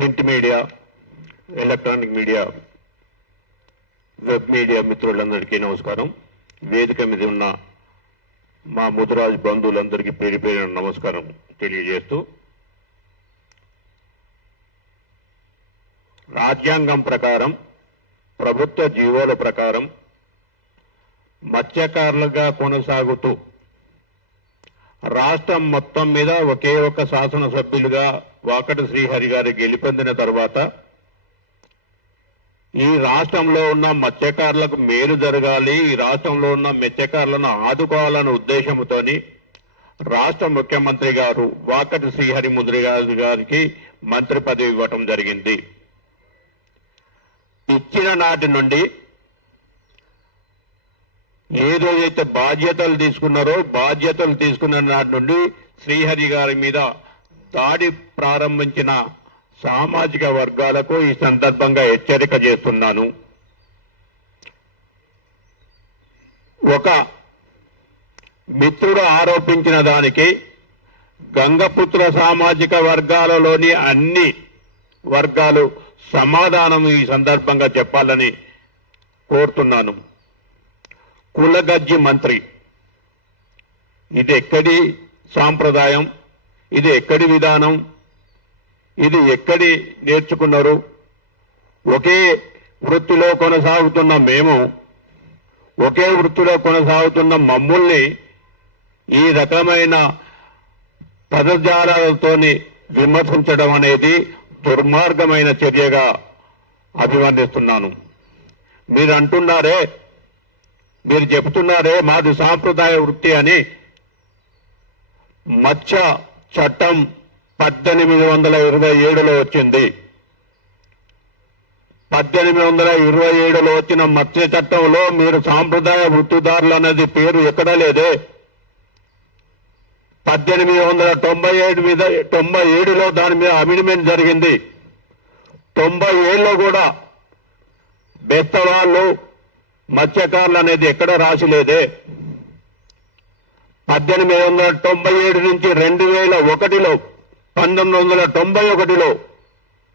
Print media, electronic media, web media మిత్రులందరికీ నమస్కారం. వేదిక మీద ఉన్న మా ముదిరాజ్ బంధువులందరికీ పేరు పేరు నమస్కారం తెలియజేస్తూ, రాజ్యాంగం ప్రకారం, ప్రభుత్వ జీవోల ప్రకారం మత్స్యకారులుగా కొనసాగుతూ రాష్ట్రం మొత్తం మీద ఒకే ఒక్క శాసనసభ్యులుగా వాకటి శ్రీహరి గారు గెలుపొందిన తర్వాత ఈ రాష్ట్రంలో ఉన్న మత్స్యకారులకు మేలు జరగాలి, ఈ రాష్ట్రంలో ఉన్న మత్స్యకారులను ఆదుకోవాలనే ఉద్దేశంతోని రాష్ట్ర ముఖ్యమంత్రి గారు వాకటి శ్రీహరి ముదిరాజు గారికి మంత్రి పదవి ఇవ్వటం జరిగింది. ఇచ్చిన నాటి నుండి ఏదైతే బాధ్యతలు తీసుకున్నారో బాధ్యతలు తీసుకున్న నాటి నుండి శ్రీహరి గారి మీద దాడి ప్రారంభించిన సామాజిక వర్గాలకు ఈ సందర్భంగా హెచ్చరిక చేస్తున్నాను. ఒక మిత్రుడు ఆరోపించిన దానికి గంగపుత్ర సామాజిక వర్గాలలోని అన్ని వర్గాలు సమాధానం ఈ సందర్భంగా చెప్పాలని కోరుతున్నాను. కులగజ్జి మంత్రి, ఇది ఎక్కడి సాంప్రదాయం, ఇది ఎక్కడి విధానం, ఇది ఎక్కడి నేర్చుకున్నారు? ఒకే వృత్తిలో కొనసాగుతున్న మేము, ఒకే వృత్తిలో కొనసాగుతున్న మమ్మల్ని ఈ రకమైన పదజాలాలతోని విమర్శించడం అనేది దుర్మార్గమైన చర్యగా అభివర్ణిస్తున్నాను. మీరు అంటున్నారే, మీరు చెబుతున్నారే మాది సాంప్రదాయ వృత్తి అని. మత్స్య చట్టం 1827లో వచ్చింది. 1827లో వచ్చిన మత్స్య చట్టంలో మీరు సాంప్రదాయ వృత్తిదారులు అనేది పేరు ఎక్కడా లేదే. 1897లో దాని మీద అమెండ్మెంట్ జరిగింది. 97లో కూడా బెస్తవాళ్ళు మత్స్యకారులు అనేది ఎక్కడ రాసిలేదే. 1897 నుంచి 2001లో 1991లో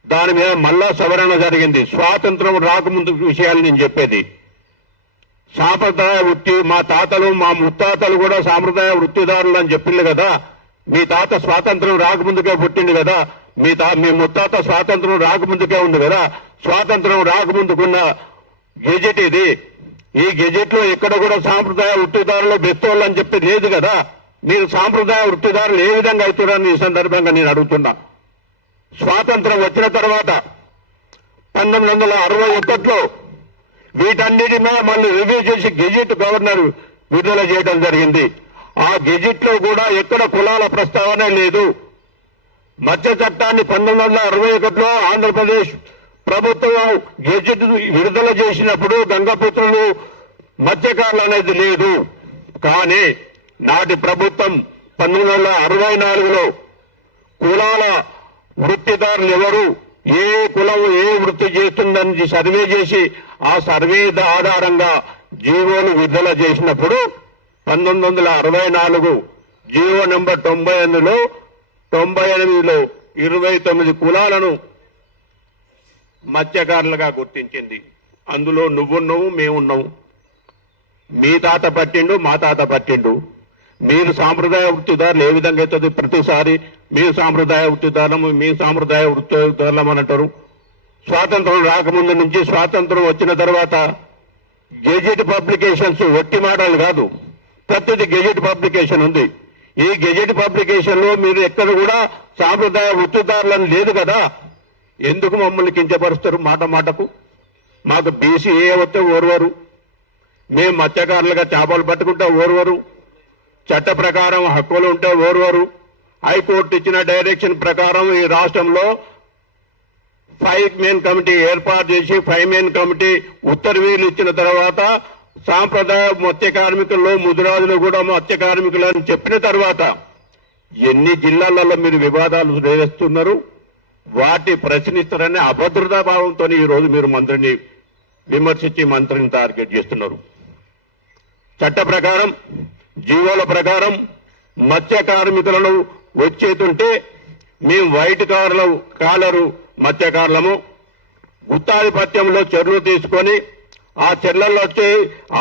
దాని మీద మళ్ళా సవరణ జరిగింది. స్వాతంత్రం రాకముందు విషయాలు నేను చెప్పేది. సాంప్రదాయ వృత్తి, మా తాతలు మా ముత్తాతలు కూడా సాంప్రదాయ వృత్తిదారులు అని చెప్పింది కదా. మీ తాత స్వాతంత్రం రాకముందుకే పుట్టింది కదా, మీ ముత్తాత స్వాతంత్రం రాకముందుకే ఉంది కదా. స్వాతంత్రం రాకముందుకున్న గెజెట్ ఇది. ఈ గెజెట్ లో ఎక్కడ కూడా సాంప్రదాయ వృత్తిదారులు బెస్తోళ్ళు అని చెప్పి లేదు కదా. మీరు సాంప్రదాయ వృత్తిదారులు ఏ విధంగా అవుతున్నారని ఈ సందర్భంగా నేను అడుగుతున్నా. స్వాతంత్రం వచ్చిన తర్వాత 1961లో వీటన్నిటి మీద మళ్ళీ రివ్యూ చేసి గెజెట్ గవర్నర్ విడుదల చేయడం జరిగింది. ఆ గెజెట్ లో కూడా ఎక్కడ కులాల ప్రస్తావన లేదు. మత్స్య చట్టాన్ని 1961లో ఆంధ్రప్రదేశ్ ప్రభుత్వం గెజెట్ విడుదల చేసినప్పుడు గంగపుత్రులు మత్స్యకారులు అనేది లేదు. కానీ నాటి ప్రభుత్వం 1964లో కులాల వృత్తిదారులు ఎవరు, ఏ కులం ఏ వృత్తి చేస్తుందని సర్వే చేసి ఆ సర్వే ఆధారంగా జీవోను విడుదల చేసినప్పుడు 1964 జీవో నెంబర్ 98లో 29 కులాలను మత్స్యకారులుగా గుర్తించింది. అందులో నువ్వున్నావు, మేమున్నావు. మీ తాత పట్టిండు, మా తాత పట్టిండు. మీరు సాంప్రదాయ వృత్తిదారులు ఏ విధంగా అవుతుంది? ప్రతిసారి మీరు సాంప్రదాయ వృత్తిదారులము, మీ సాంప్రదాయ వృత్తిదారులం అని అంటారు. స్వాతంత్రం రాకముందు నుంచి స్వాతంత్రం వచ్చిన తర్వాత గెజెట్ పబ్లికేషన్స్ ఒట్టి మాటలు కాదు, ప్రతిది గెజెట్ పబ్లికేషన్ ఉంది. ఈ గెజెట్ పబ్లికేషన్ లో మీరు ఎక్కడ కూడా సాంప్రదాయ వృత్తిదారులను లేదు కదా. ఎందుకు మమ్మల్ని కించపరుస్తారు మాట మాటకు? మాకు బీసీఏ వస్తే ఓర్వరు, మేము మత్స్యకారులుగా చేపలు పట్టుకుంటే ఓర్వరు, చట్ట ప్రకారం హక్కులు ఉంటే ఓర్వరు. హైకోర్టు ఇచ్చిన డైరెక్షన్ ప్రకారం ఈ రాష్ట్రంలో 5 మెయిన్ కమిటీ ఏర్పాటు చేసి 5 మెయిన్ కమిటీ ఉత్తర్వులు ఇచ్చిన తర్వాత సాంప్రదాయ మత్స్య కార్మికుల్లో ముదిరాజులు కూడా మత్స్య కార్మికులు అని చెప్పిన తర్వాత ఎన్ని జిల్లాలలో మీరు వివాదాలు వేస్తున్నారు? వాటి ప్రశ్నిస్తారనే అభద్రతా భావంతో ఈ రోజు మీరు మంత్రిని విమర్శించి మంత్రిని టార్గెట్ చేస్తున్నారు. చట్ట ప్రకారం జీవోల ప్రకారం మత్స్య కార్మికులను వచ్చేతుంటే మేము వైట్ కాలరు మత్స్యకారులము గుత్తాధిపత్యంలో చెరువులు తీసుకొని ఆ చెర్లలో వచ్చే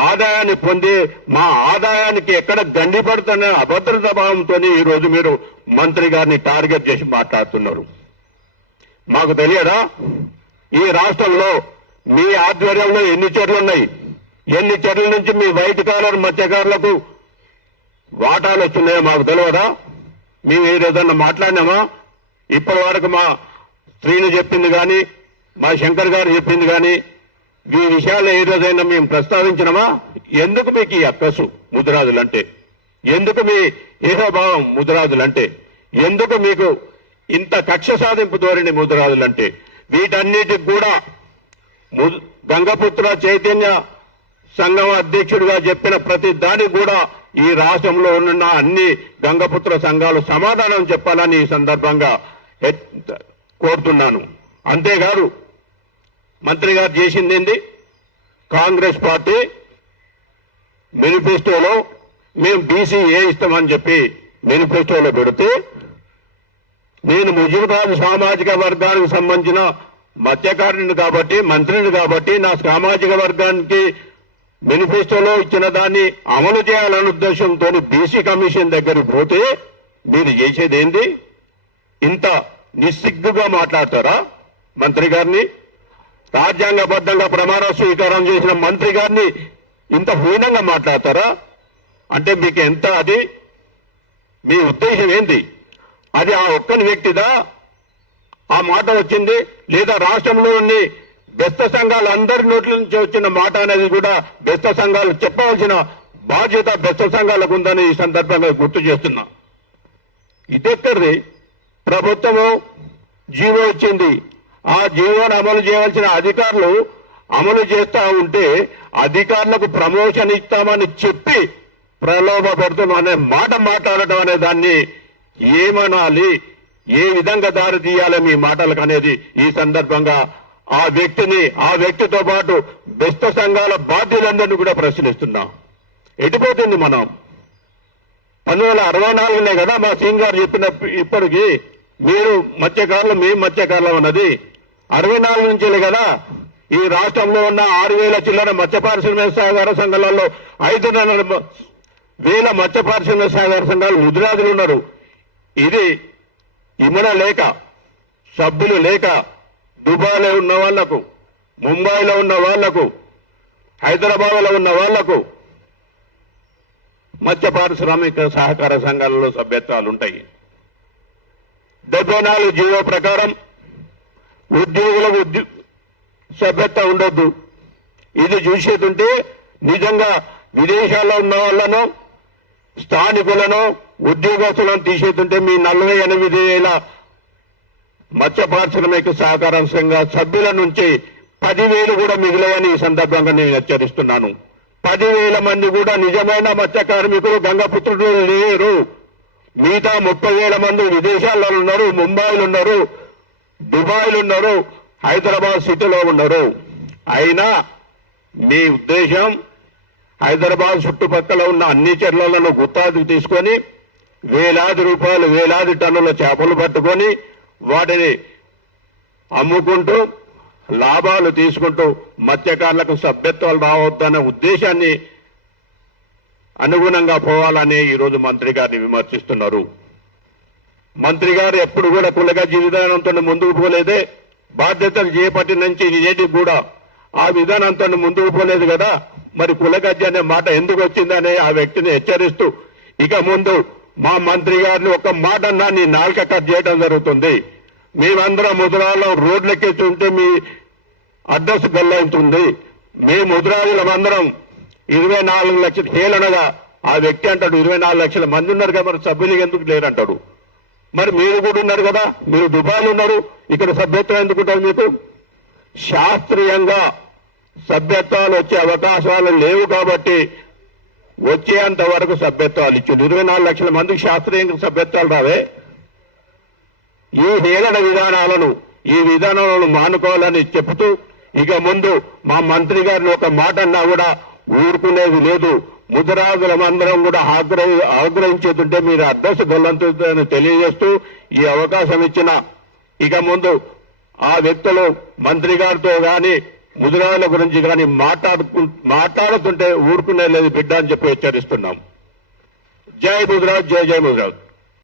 ఆదాయాన్ని పొంది మా ఆదాయానికి ఎక్కడ గండి పడుతున్న అభద్రతా భావంతో ఈరోజు మీరు మంత్రి గారిని టార్గెట్ చేసి మాట్లాడుతున్నారు. మాకు తెలియదా ఈ రాష్ట్రంలో మీ ఆధ్వర్యంలో ఎన్ని చెర్లు ఉన్నాయి, ఎన్ని చెర్ల నుంచి మీ వైట్ కాలర్ మత్స్యకారులకు వాటాలు వస్తున్నాయో మాకు తెలియదా? మేము ఏదన్నా మాట్లాడినామా? ఇప్పటి వరకు మా స్త్రీలు చెప్పింది కానీ మా శంకర్ గారు చెప్పింది కానీ ఈ విషయాలు ఏ రోజైనా మేము ప్రస్తావించినమా? ఎందుకు మీకు ఈ అక్కసు ముదిరాజులంటే? ఎందుకు మీ ఏహోభావం ముదిరాజులంటే? ఎందుకు మీకు ఇంత కక్ష సాధింపు ధోరణి ముదిరాజులంటే? వీటన్నిటికి కూడా గంగపుత్ర చైతన్య సంఘం అధ్యక్షుడిగా చెప్పిన ప్రతి దానికి కూడా ఈ రాష్ట్రంలో ఉన్న అన్ని గంగపుత్ర సంఘాలు సమాధానం చెప్పాలని ఈ సందర్భంగా కోరుతున్నాను. అంతేకాదు మంత్రి గారు చేసింది కాంగ్రెస్ పార్టీ మేనిఫెస్టోలో మేము బీసీఏ ఇస్తామని చెప్పి మేనిఫెస్టోలో పెడితే నేను ముజరాజు సామాజిక వర్గానికి సంబంధించిన మత్స్యకారుని కాబట్టి మంత్రిని కాబట్టి నా సామాజిక వర్గానికి మేనిఫెస్టోలో ఇచ్చిన దాన్ని అమలు చేయాలనే ఉద్దేశంతో బీసీ కమిషన్ దగ్గరికి పోతే మీరు చేసేది ఏంది? ఇంత నిస్సిగ్గుగా మాట్లాడతారా మంత్రి గారిని? రాజ్యాంగబద్ధంగా ప్రమాణ స్వీకారం చేసిన మంత్రి గారిని ఇంత హీనంగా మాట్లాడతారా? అంటే మీకు ఎంత అది మీ ఉద్దేశం ఏంది? అది ఆ ఒక్కని వ్యక్తిదా ఆ మాట వచ్చింది, లేదా రాష్ట్రంలోని బెస్త సంఘాలు అందరి నోట్ల నుంచి వచ్చిన మాట అనేది కూడా బెస్త సంఘాలు చెప్పవలసిన బాధ్యత బెస్త సంఘాలకు ఉందని ఈ సందర్భంగా గుర్తు చేస్తున్నా. ఇదెక్కడిది? ప్రభుత్వము జీవో ఇచ్చింది, ఆ జీవోను అమలు చేయవలసిన అధికారులు అమలు చేస్తా ఉంటే అధికారులకు ప్రమోషన్ ఇస్తామని చెప్పి ప్రలోభ పెడుతున్నాం అనే మాట మాట్లాడటం అనే దాన్ని ఏమనాలి? ఏ విధంగా దారి తీయాలి మీ మాటలకు అనేది ఈ సందర్భంగా ఆ వ్యక్తితో పాటు బెస్త సంఘాల బాధ్యులందరినీ కూడా ప్రశ్నిస్తున్నాం. ఎటుపోతుంది మనం? 1964 కదా మా సింగ్ గారు చెప్పిన ఇప్పటికి మీరు మత్స్యకారులు మేము మత్స్యకారులం అన్నది 64 నుంచే కదా. ఈ రాష్ట్రంలో ఉన్న 6,000 చిల్లర మత్స్య పారిశ్రామిక సహకార సంఘాలలో 5,500 మత్స్య పారిశ్రామిక సహకార సంఘాలు ముదిరాజులు ఉన్నారు. ఇది ఇమన లేక సభ్యులు లేక దుబాయ్లో ఉన్న వాళ్లకు, ముంబైలో ఉన్న వాళ్లకు, హైదరాబాద్లో ఉన్న వాళ్లకు మత్స్య పారిశ్రామిక సహకార సంఘాలలో సభ్యత్వాలు ఉంటాయి. 74 జీవో ప్రకారం ఉద్యోగులకు సభ్యత్వం ఉండొద్దు. ఇది చూసేటుంటే నిజంగా విదేశాల్లో ఉన్న వాళ్ళను స్థానికులను ఉద్యోగస్తులను తీసేస్తుంటే మీ 48,000 మత్స్య పారిశ్రామిక సహకార సంఘ సభ్యుల నుంచి 10,000 కూడా మిగిలాయని ఈ సందర్భంగా నేను హెచ్చరిస్తున్నాను. 10,000 మంది కూడా నిజమైన మత్స్య కార్మికులు గంగపుత్రులు లేరు. మిగతా 30,000 మంది విదేశాల్లో ఉన్నారు, ముంబైలో ఉన్నారు, దుబాయ్లో ఉన్నారు, హైదరాబాద్ సిటీలో ఉన్నారు. అయినా మీ ఉద్దేశం హైదరాబాద్ చుట్టుపక్కల ఉన్న అన్ని చెర్లను గుత్తాదికి తీసుకొని వేలాది రూపాయలు, వేలాది టన్నుల చేపలు పట్టుకొని వాటిని అమ్ముకుంటూ లాభాలు తీసుకుంటూ మత్స్యకారులకు సభ్యత్వాలు రావద్దనే ఉద్దేశాన్ని అనుగుణంగా పోవాలని ఈరోజు మంత్రి గారిని విమర్శిస్తున్నారు. మంత్రి గారు ఎప్పుడు కూడా కులగజ్జి విధానంతో ముందుకు పోలేదే. బాధ్యతలు చేపట్టిన నుంచి నేటికి కూడా ఆ విధానంతో ముందుకు పోలేదు కదా. మరి కులగజ్జి అనే మాట ఎందుకు వచ్చిందనే ఆ వ్యక్తిని హెచ్చరిస్తూ ఇక ముందు మా మంత్రి గారిని ఒక మాట అన్నా నీ నాలుక కట్ చేయడం జరుగుతుంది. మేమందరం ముద్రాలో రోడ్లెక్కించుంటే మీ అడ్రస్ గల్లవుతుంది. మేము ముద్రాజులమందరం 24 లక్షల హేళనగా ఆ వ్యక్తి అంటాడు. 24 లక్షల మంది ఉన్నారు కదా, మరి సభ్యులు ఎందుకు లేరంటాడు. మరి మీరు కూడా ఉన్నారు కదా, మీరు దుబాయ్లో ఉన్నారు, ఇక్కడ సభ్యత్వం ఎందుకుంటారు మీకు? శాస్త్రీయంగా సభ్యత్వాలు వచ్చే అవకాశాలు లేవు కాబట్టి వచ్చేంత వరకు సభ్యత్వాలు ఇచ్చారు. 24 లక్షల మందికి శాస్త్రీయంగా సభ్యత్వాలు రావే. ఈ హేళన విధానాలను, ఈ విధానాలను మానుకోవాలని చెబుతూ ఇక ముందు మా మంత్రి గారిని ఒక మాట అన్నా కూడా ఊరుకునేది లేదు. ముద్రాజులమందరం కూడా ఆగ్రహించేస్తుంటే మీరు అడ్రస్ గొల్లంతుందని తెలియజేస్తూ ఈ అవకాశం ఇచ్చిన ఇక ముందు ఆ వ్యక్తులు మంత్రి గారితో గాని ముదిరాజుల గురించి కానీ మాట్లాడుతుంటే ఊరుకునే లేదు బిడ్డ అని చెప్పి హెచ్చరిస్తున్నాం. జై ముదిరాజ్, జై జై ముదిరాజ్.